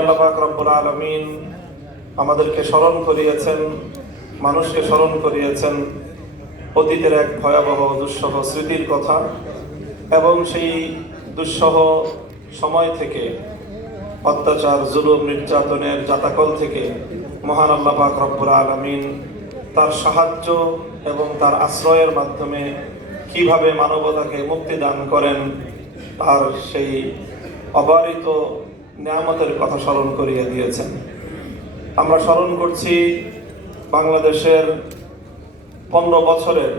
আল্লাহ পাক রব্বুল আলমিন আমাদেরকে স্মরণ করিয়েছেন, মানুষকে স্মরণ করিয়েছেন অতীতের এক ভয়াবহ দুঃসহ স্মৃতির কথা এবং সেই দুঃসহ সময় থেকে, অত্যাচার, জুলুম, নির্যাতনের জাতাকল থেকে মহান আল্লাহ পাক রব্বুল আলমিন তার সাহায্য এবং তার আশ্রয়ের মাধ্যমে কীভাবে মানবতাকে মুক্তি দান করেন, তার সেই অবারিত নিয়ামতের কথা স্মরণ করিয়ে দিয়েছেন। আমরা স্মরণ করছি বাংলাদেশের পনেরো বছরের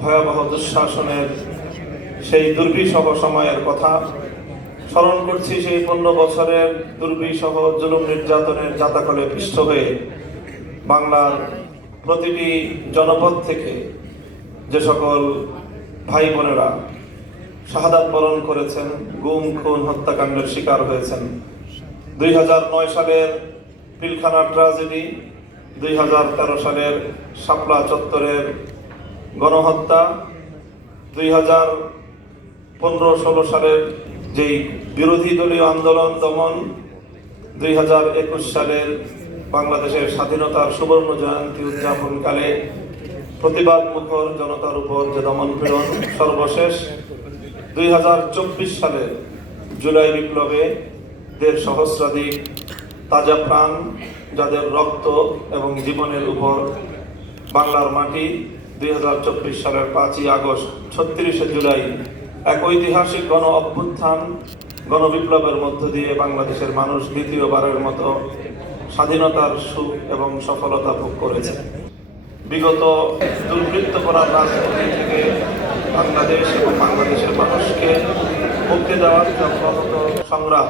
ভয়াবহ দুঃশাসনের সেই দুর্বিষহ সময়ের কথা। স্মরণ করছি সেই পনেরো বছরের দুর্বিষহ জুলুম নির্যাতনের জাতাকলে পৃষ্ঠ হয়ে বাংলার প্রতিটি জনপদ থেকে যে সকল ভাই বোনেরা শাহাদাত বরণ করেছেন, গুম, খুন, হত্যাকাণ্ডের শিকার হয়েছেন। দুই নয় সালের পিলখানা ট্রাজেডি দুই হাজার তেরো সালের শাপলা চত্বরের গণহত্যা, দুই হাজার পনেরো ষোলো সালের যেই বিরোধী দলীয় আন্দোলন দমন, দুই হাজার একুশ সালের বাংলাদেশের স্বাধীনতার সুবর্ণ জয়ন্তী উদযাপনকালে প্রতিবাদ মুখর জনতার উপর যে দমন পীড়ন সর্বশেষ দুই সালের জুলাই বিপ্লবে দেড় সহস্রাধিক তাজা প্রাণ, যাদের রক্ত এবং জীবনের উপর বাংলার মাটি দুই হাজার চব্বিশ সালের পাঁচই আগস্ট, ছত্রিশে জুলাই এক ঐতিহাসিক গণ অভ্যুত্থান গণবিপ্লবের মধ্য দিয়ে বাংলাদেশের মানুষ দ্বিতীয়বারের মতো স্বাধীনতার সুখ এবং সফলতা ভোগ করেছে। বিগত দুর্বৃত্ত করার রাজনীতি থেকে বাংলাদেশ এবং বাংলাদেশের মানুষকে মুক্তি দেওয়ার যে অব্যাহত সংগ্রাম,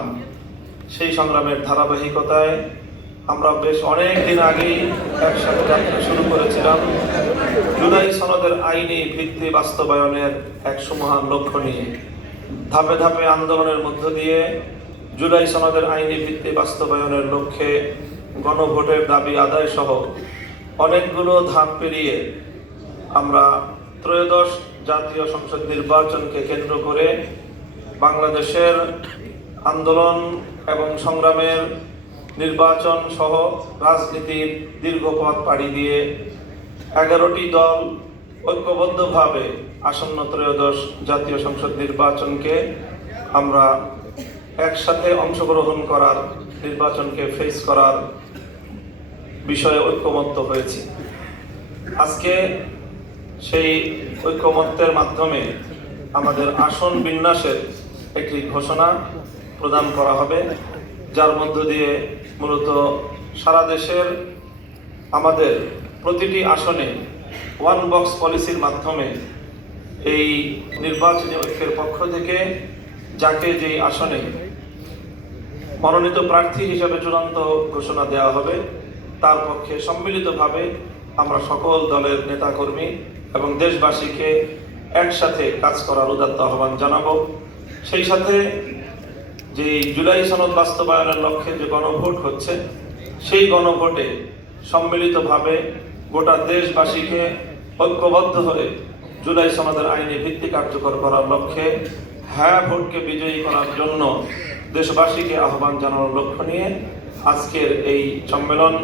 সেই সংগ্রামের ধারাবাহিকতায় আমরা বেশ অনেক দিন আগেই একসাথে যাত্রা শুরু করেছিলাম। জুলাই সনদের আইনি ভিত্তি বাস্তবায়নের এক সুমহান লক্ষ্য নিয়ে। ধাপে ধাপে আন্দোলনের মধ্য দিয়ে জুলাই সনদের আইনি ভিত্তি বাস্তবায়নের লক্ষ্যে গণভোটের দাবি আদায় সহ অনেকগুলো ধাপ পেরিয়ে আমরা ত্রয়োদশ জাতীয় সংসদ নির্বাচনকে কেন্দ্র করে বাংলাদেশের আন্দোলন এবং সংগ্রামের নির্বাচন সহ রাজনীতির দীর্ঘ পথ পাড়ি দিয়ে এগারোটি দল ঐক্যবদ্ধভাবে আসন্ন ত্রয়োদশ জাতীয় সংসদ নির্বাচনকে আমরা একসাথে অংশগ্রহণ করার, নির্বাচনকে ফেস করার বিষয়ে ঐক্যমত্য হয়েছি। আজকে সেই ঐক্যমত্যের মাধ্যমে আমাদের আসন বিন্যাসের একটি ঘোষণা প্রদান করা হবে, যার মধ্য দিয়ে মূলত সারা দেশের আমাদের প্রতিটি আসনে ওয়ান বক্স পলিসির মাধ্যমে এই নির্বাচনী ঐক্যের পক্ষ থেকে যাকে যেই আসনে মনোনীত প্রার্থী হিসেবে চূড়ান্ত ঘোষণা দেওয়া হবে তার পক্ষে সম্মিলিতভাবে আমরা সকল দলের নেতাকর্মী এবং দেশবাসীকে একসাথে কাজ করার উদাত্ত আহ্বান জানাব। সেই সাথে যে জুলাই সনদ বাস্তবায়নের লক্ষ্যে যে গণভোট হচ্ছে, সেই গণভোটে সম্মিলিতভাবে গোটা দেশবাসীকে ঐক্যবদ্ধ হয়ে জুলাই সনদের আইনি ভিত্তি কার্যকর করার লক্ষ্যে হ্যাঁ ভোটকে বিজয়ী করার জন্য দেশবাসীকে আহ্বান জানানোর লক্ষ্য নিয়ে আজকের এই সম্মেলন